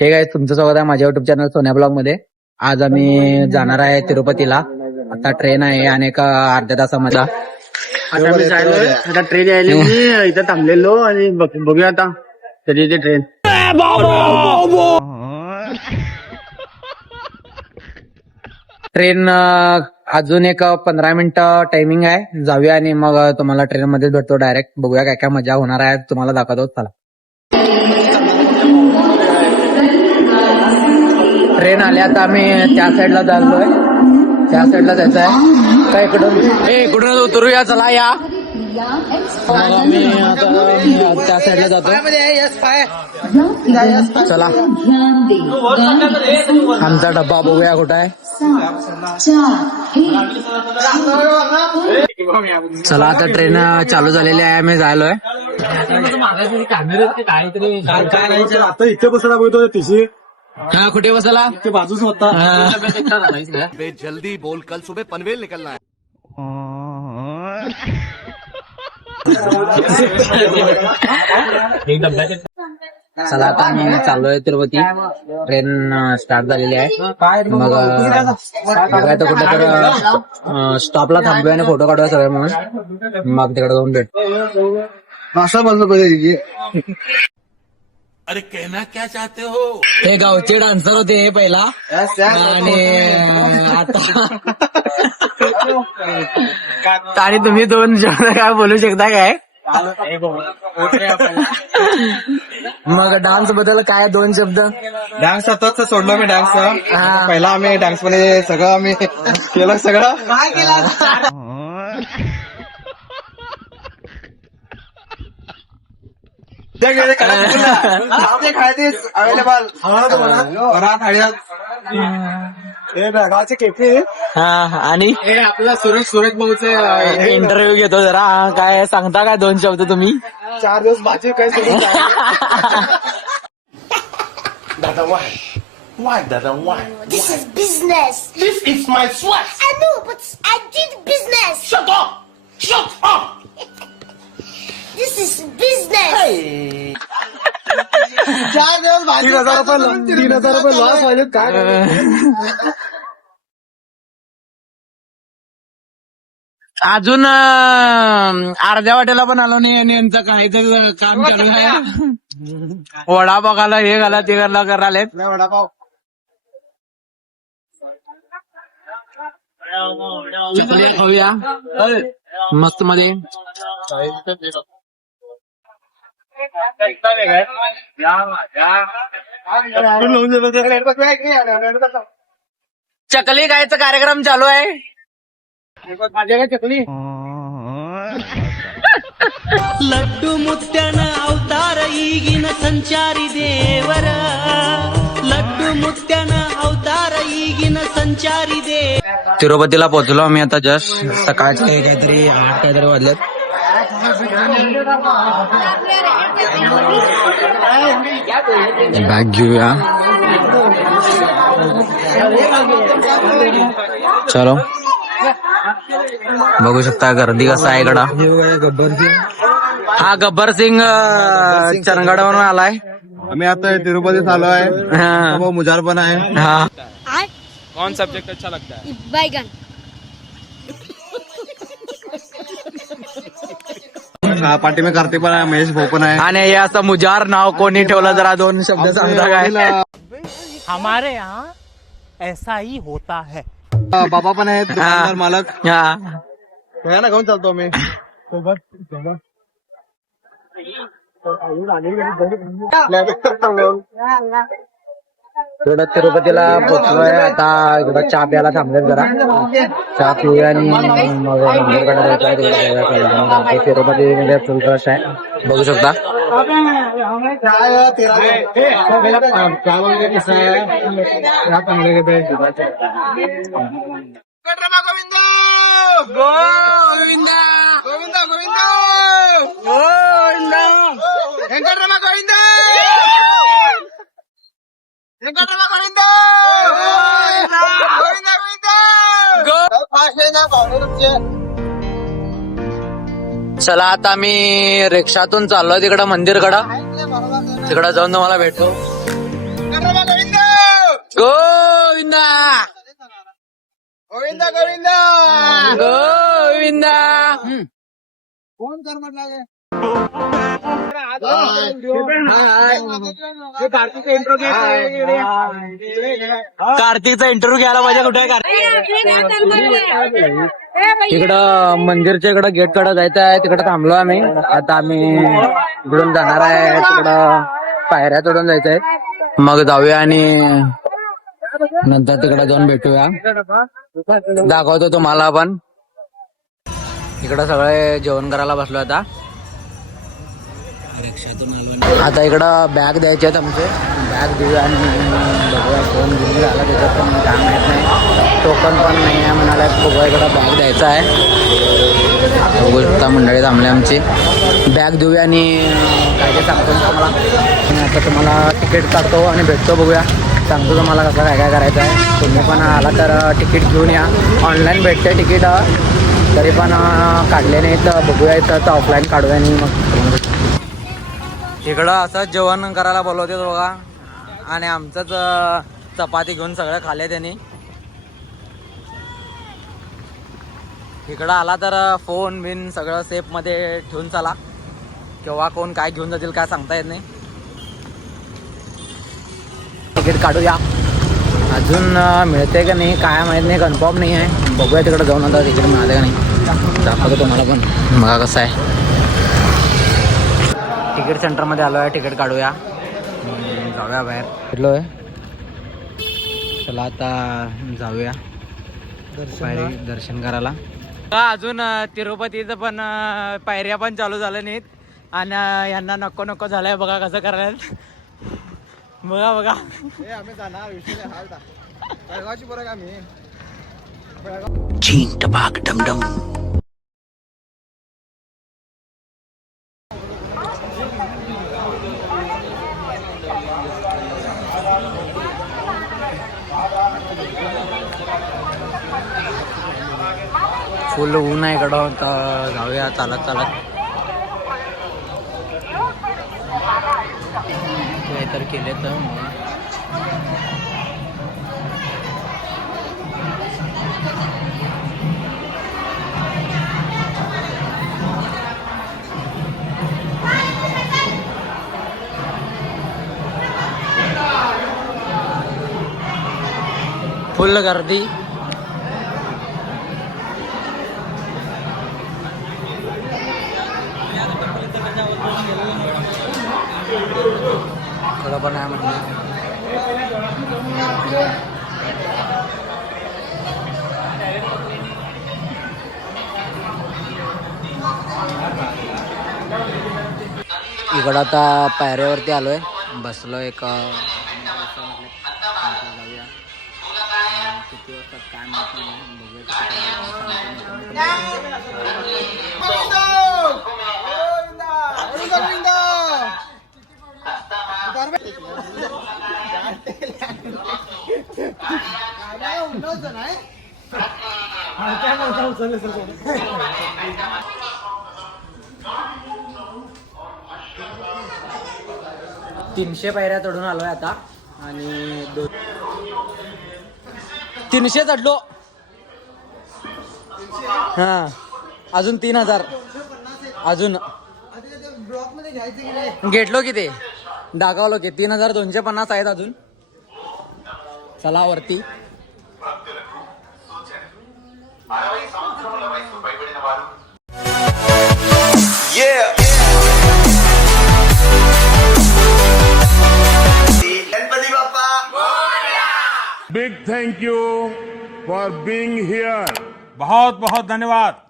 हे काय तुमचं स्वागत आहे माझ्या युट्यूब चॅनल सोन्या ब्लॉग मध्ये. आज आम्ही जाणार आहे तिरुपतीला. आता ट्रेन आहे आणि एका अर्ध्या तासामध्ये. आता मी जायलोय, आता ट्रेन यायली, मी इथं थांबलेलो आणि बघूया आता कधी येते ट्रेन. ट्रेन अजून एक 15 मिनिटं टायमिंग आहे. जाऊया आणि मग तुम्हाला ट्रेन मध्ये भेटतो डायरेक्ट. बघूया काय काय मजा होणार आहे, तुम्हाला दाखवतो. चला, ट्रेन आली. आता आम्ही त्या साईडला चाललोय, त्या साईडला जायचं आहे. काय इकडून उतरूया, चला या. आम्ही आता त्या साईडला जातो. चला, आमचा डब्बा बघूया कुठं आहे. चला, आता ट्रेन चालू झालेली आहे, आम्ही जायलोय. आता इथे बसला बघतो टीसी. हा, कुठे बसला? ते बाजूच होता. जल्दी बोल, कल सुबह पनवेल निकलना है. चला, आता आम्ही चाललोय तिरुपती. ट्रेन स्टार्ट झालेली आहे. मग बघाय तर कुठे तर स्टॉपला थांबूया आणि फोटो काढूया सगळे म्हणून. मग तिकडे जाऊन भेट. असं बसलं पाहिजे. अरे कहना क्या चाहते हो? हे गावचे डान्सर होते हे पहिला, आणि तुम्ही दोन शब्द काय बोलू शकता काय? मग डान्स बद्दल काय दोन शब्द? डान्स आताच सोडलो मी डान्स. पहिला आम्ही डान्स मध्ये सगळं आम्ही केलं. सगळं काय केलं? अवेलेबल गावचे केपी. हा, आणि आपला सुरेश भाऊचे इंटरव्ह्यू घेतो जरा. काय सांगता काय दोन शब्द तुम्ही? 4 दिवस भाजी काय सोडून दादा why दादा why? This is business. This is my sweat. I know, but I did business. Shut up. This is business. 4 दिवस भाजी 3,000 रुपये लॉस व्हायला काय? अजून अर्ध्या वाटेला पण आलो नाही आणि यांचं काहीतरी काम चालू आहे. वडा बघायला हे घाला ते घाला करालेत. वडापाव चकली खाऊया मस्त मध्ये. चकली खायचा कार्यक्रम चालू आहे. चकली ಲಡ್ಡು ಮುತ್ಯನ ಅವತಾರ ಈಗಿನ ಸಂಚಾರಿ ದೇವರ लड्डू मुत्याನ ಅವತಾರ ಈಗಿನ संचारी देव. तिरुपतीला पोहोचलो आम्ही आता जस्ट. सकाळचे काहीतरी 8 काहीतरी वाजलेत. बॅग घेऊया. चलो, बघू शकता गर्दी कसं आहे इकडं. हा, गब्बर सिंग चरणगडवरून आलाय. आम्ही आता तिरुपतीत आलो आहे. हा, मुजार पण आहे. हा. कौन सब्जेक्ट अच्छा लगता है? बैगन. पाठी में कार्तिक पण आहे, महेश भाऊ पण आहे. आणि हे असं मुजार नाव कोणी ठेवलं, जरा दोन शब्द सांगता काय? हमारे यहाँ ऐसा ही होता है. बाबा पण आहेत, दुकानदार मालक. हा, ना घेऊन चालतो मी सोबत. थोडं तिरुपतीला पोहोचलोय आता. इकडं चहा प्यायला थांबलेत जरा. चहा पिऊया आणि मग मंदिरकडे जायचं. तिरुपती मध्ये फुल रश आहे, बघू शकता. चला, आता मी रिक्षातून चाललोय तिकडं मंदिरकडं. तिकडं जाऊन तुम्हाला भेटतो. गोविंदा गोविंदा गोविंदा गोविंदा फोन कर म्हटलं कार्तिकचा इंटरव्ह्यू घ्यायला पाहिजे कुठे इकडं मंदिरच्या इकडं गेट कडे जायचं आहे तिकडे थांबलो आम्ही आता आम्ही इकडून जाणार आहे तिकडं पायऱ्या चढून जायचंय मग जाऊया आणि नंतर तिकडे जाऊन भेटूया दाखवतो तुम्हाला आपण इकडं सगळे जेवण करायला बसलो आता आता इकडं बॅग द्यायचे आहेत आमचे बॅग देऊया आणि बघूया फोन घेऊन झाला त्याच्यात पण काय माहीत नाही टोकन पण नाही आहे म्हणाला बघूया इकडं बॅग द्यायचा आहे बघू शकता मंडळी थांबले आमची बॅग देऊया आणि काय काय सांगतो तुम्हाला आणि आता तुम्हाला तिकीट काढतो आणि भेटतो बघूया सांगतो तुम्हाला कसं काय काय करायचं आहे तुम्ही पण आला तर तिकीट घेऊन या ऑनलाईन भेटते तिकीट तरी पण काढले नाही तर बघूया तर ऑफलाईन काढूया आणि मग इकडं असंच जेवण करायला बोलवते बघा आणि आमचंच चपाती घेऊन सगळं खाल्ले त्यांनी इकडं आला तर फोन बिन सगळं सेफमध्ये ठेवून चला किंवा कोण काय घेऊन जातील काय सांगता येत नाही तिकीट काढूया अजून मिळते का नाही काय माहीत नाही कन्फर्म नाही आहे बघूया तिकडं जाऊन आता तिकीट मिळाले का नाही दाखवतो तुम्हाला पण बघा कसं आहे तिकीट सेंटरमध्ये आलो आहे तिकीट काढूया जाऊया बाहेर फिरलो आहे चला आता जाऊया दर्शन करायला अजून तिरुपतीचं पण पायऱ्या पण चालू झाल्या नाहीत आणि यांना नको नको झालंय बघा कसं करायला बघा बघा आम्ही जाणार विषय बेळगावची बरं का आम्ही चीन टपाक डमडम फुल ऊन आहे इकडं तर जाऊया चालत चालत काहीतरी केले तर फुल गर्दी थोडं पण आहे म्हणजे इकडं आता पायऱ्यावरती आलोय बसलो एक जाऊया किती वाजता काय माहिती तीनशे पायऱ्या चढून आलोय आता आणि 300 चढलो हा अजून 3000 अजून ब्लॉक मध्ये घ्यायचं की नाही घेतलो की ते दाखवलो की 3250 आहेत अजून चला वरती big thank you for being here बहुत बहुत धन्यवाद